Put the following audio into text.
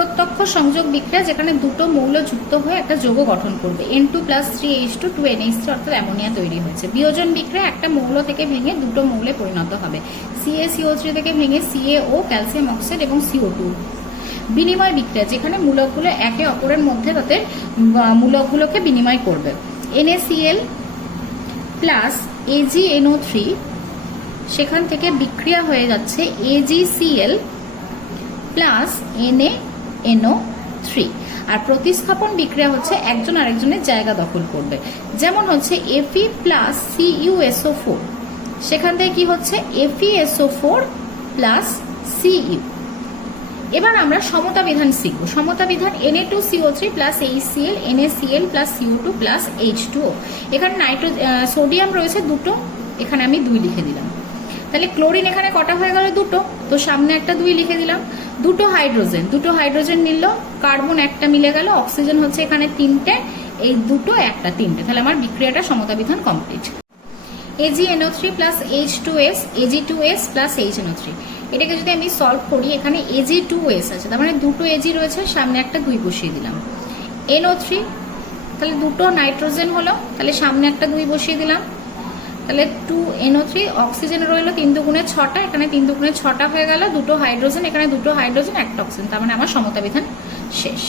প্রত্যক্ষ সংযোগ বিক্রিয়া যেখানে দুটো মৌল যুক্ত হয়ে একটা যৌগ গঠন করবে। N two plus three H two two N H three অর্থাৎ অ্যামোনিয়া তৈরি হয়েছে। বিয়োজন বিক্রিয়া একটা মৌল থেকে ভেঙে দুটো মৌলে পরিণত হবে। সিএ সিও থ্রি থেকে ভেঙে সিএ ও ক্যালসিয়াম অক্সাইড এবং সিও টু বিনিময় বিক্রিয়া, যেখানে মূলকগুলো একে অপরের মধ্যে তাদের মূলকগুলোকে বিনিময় করবে। এনএসিএল প্লাস এজিএনও থ্রি সেখান থেকে বিক্রিয়া হয়ে যাচ্ছে AGCL plus NA NO three. আর প্রতিস্থাপন বিক্রিয়া হচ্ছে একজন আরেকজনের জায়গা দখল করবে। যেমন হচ্ছে এফি প্লাস সিইউএসও ফোর। সেখান থেকে কি হচ্ছে? FESO four plus CU. এবার আমরা সমতা বিধান শিখব। সমতা বিধান NA two CO three plus HCL NACL plus CO two plus H two এখানে নাইট্রো সোডিয়াম রয়েছে দুটো। এখানে আমি দুই লিখে দিলাম। তাহলে ক্লোরিন এখানে কটা হয়ে গেল? দুটো। তো সামনে একটা দুই লিখে দিলাম। দুটো হাইড্রোজেন। দুটো হাইড্রোজেন নিল, কার্বন একটা মিলে গেল, অক্সিজেন হচ্ছে এখানে তিনটে, এই দুটো একটা তিনটে। তাহলে আমার বিক্রিয়াটা সমতা বিধান complete AGNO three plus H two S AG two S plus H NO three এটাকে যদি আমি সলভ করি, এখানে এজি টু এস আছে, তার মানে দুটো এজি রয়েছে, সামনে একটা দুই বসিয়ে দিলাম। এনও থ্রি তাহলে দুটো নাইট্রোজেন হলো, তাহলে সামনে একটা দুই বসিয়ে দিলাম। তাহলে টু এনও থ্রি অক্সিজেন রইল তিন দুগুণে ছটা, এখানে তিন দুগুণে ছটা হয়ে গেল, দুটো হাইড্রোজেন এখানে দুটো হাইড্রোজেন একটা অক্সিজেন তার মানে আমার সমতা বিধান শেষ।